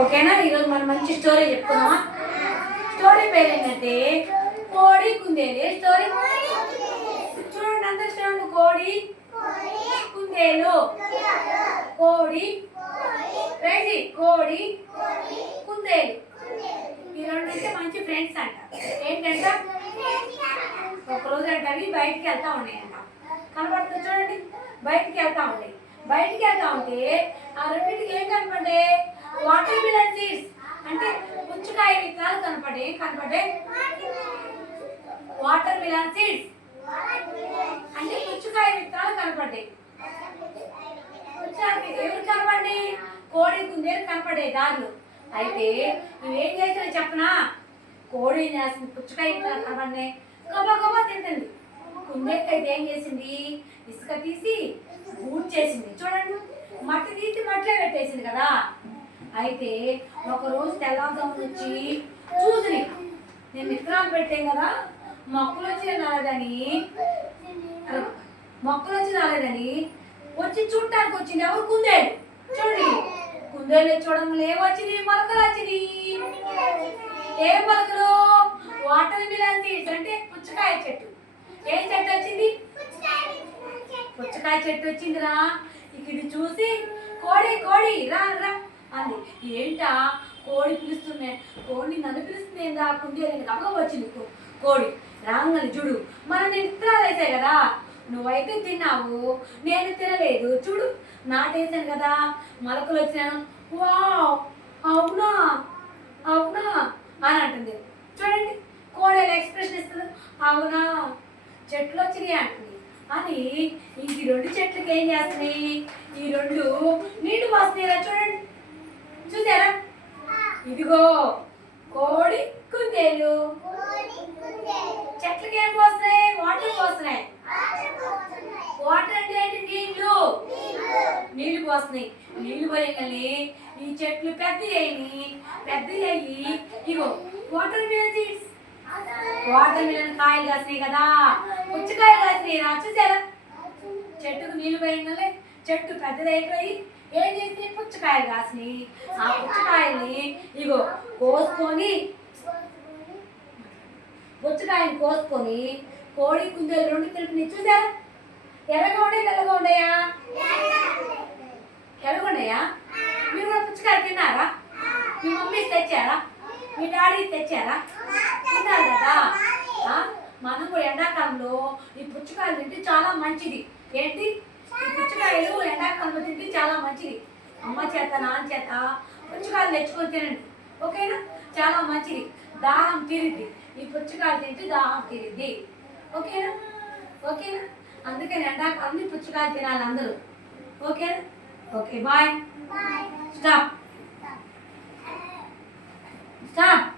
ఓకేనా? ఈరోజు మనం మంచి స్టోరీ చెప్పుకుందామా? స్టోరీ పేరు ఏంటంటే కోడి కుందేలు. స్టోరీ చూడండి అంత చూడండి. కోడి కుందేలు. కోడి రైజీ కోడి కుందేలు. ఈ రెండు అంటే మంచి ఫ్రెండ్స్ అంట. ఏంటంట? ఒక రోజు అంటే అవి బయటికి వెళ్తా ఉన్నాయంట కనబడుతుంది చూడండి. బయటికి వెళ్తా ఉన్నాయి బయటికి వెళ్తా ఉంటే ఆ రెండింటికి ఏం కనపడే వాటర్ మిలన్ సీడ్స్ అంటే పుచ్చకాయ విత్తనాలు కనపడే కనపడే వాటర్ మిలన్ సీడ్స్ అంటే పుచ్చకాయ విత్తనాలు కనపడ్డాయి పుచ్చకాయ ఎవరు కనపడి కోడి కుందేలు కనపడే దారులు. అయితే నువ్వేం చేసినా చెప్పనా? కోడి ఏం చేస్తుంది? పుచ్చకాయ విత్తనాలు కనపడినాయి. గబా గబా తింటుంది. కుందేలు అయితే ఏం చేసింది? ఇసుక తీసి ఊడ్ చేసింది చూడండి. మట్టి తీసి మట్టిలో పెట్టేసింది కదా. అయితే ఒక రోజు తెల్లవారుజాము నుంచి చూసి నేను విత్తనాలు పెట్టాను కదా మొక్కలు వచ్చి రాలేదని మొక్కలు వచ్చి రాలేదని వచ్చి చూడటానికి వచ్చింది. ఎవరు కుందేలు? చూడండి. కుందేలు చూడడం ఏమొచ్చింది మొలకలు వచ్చినాయి ఏ మొలకలు? వాటర్ మిలన్ సీడ్స్ అంటే పుచ్చకాయ చెట్టు. ఏ చెట్టు వచ్చింది? పుచ్చకాయ చెట్టు వచ్చిందిరా. ఇక్కడ చూసి కోడి కోడి రా రా. అంది. ఏంటా? కోడి పిలుస్తున్నాయి కోడి నన్ను పిలుస్తుంది ఏందా కుందేలు గబగబ వచ్చింది కోడి రాంగని చూడు. మనం నేను విత్తనాలు వేసాయి కదా. నువ్వైతే తిన్నావు. నేను తినలేదు. చూడు నాటేసాను కదా. మొలకలు వచ్చినాను వావ్ అవునా? అవునా? అని అంటుంది. చూడండి కోడలు ఎక్స్ప్రెషన్ ఇస్తుంది. అవునా? చెట్లు వచ్చినాయి అంటుంది. అని ఈ రెండు చెట్లకి ఏం చేస్తున్నాయి? ఈ రెండు నీళ్ళు పోస్తున్నాయిరా చూడండి. చూసారా? ఇదిగో కోడి కుందేలు చెట్లకి ఏం పోస్తున్నాయి? వాటర్ పోస్తున్నాయి. వాటర్ అంటే ఏంటి? నీళ్ళు నీళ్ళు పోస్తున్నాయి. నీళ్ళు పోయగలి ఈ చెట్లు పెద్ద అయ్యి పెద్ద అయ్యి ఇగో watermelon seeds. Watermelon కాయలు కాసినాయి కదా. పుచ్చకాయలు కాసినాయి చూసారా? చెట్టుకు నీళ్ళు పోయగానే చెట్టు పెద్దదైపోయి ఏం చేసి పుచ్చకాయలు కాసినాయి? ఆ పుచ్చకాయల్ని ఇగో కోసుకొని పుచ్చకాయని కోసుకొని కోడి కుందేలు రెండు తింటుంది చూసారా? ఎర్రగా ఉన్నాయి తెల్లగా ఉన్నాయా ఎర్రగా మీరు కూడా పుచ్చకాయలు తిన్నారా? మీ మమ్మీ తెచ్చారా? మీ డాడీ తెచ్చారా? తిన్నారు కదా? మనం కూడా ఎండాకాలంలో ఈ పుచ్చకాయలు తింటే చాలా మంచిది. ఏంటి? పుచ్చకాయలు ఎండాకాలంలో తింటే చాలా మంచిది. అమ్మ చేత నాన్న చేత పుచ్చకాయలు తెచ్చుకొని తినండి. ఓకేనా? చాలా మంచిది. దాహం తీరిద్ది. ఈ పుచ్చకాయలు తింటే దాహం తీరిద్ది. ఓకేనా? ఓకేనా? అందుకని ఎండాకాలం ఈ పుచ్చకాయలు తినాలి అందరూ. ఓకేనా? Okay bye. స్టాప్. స్టాప్.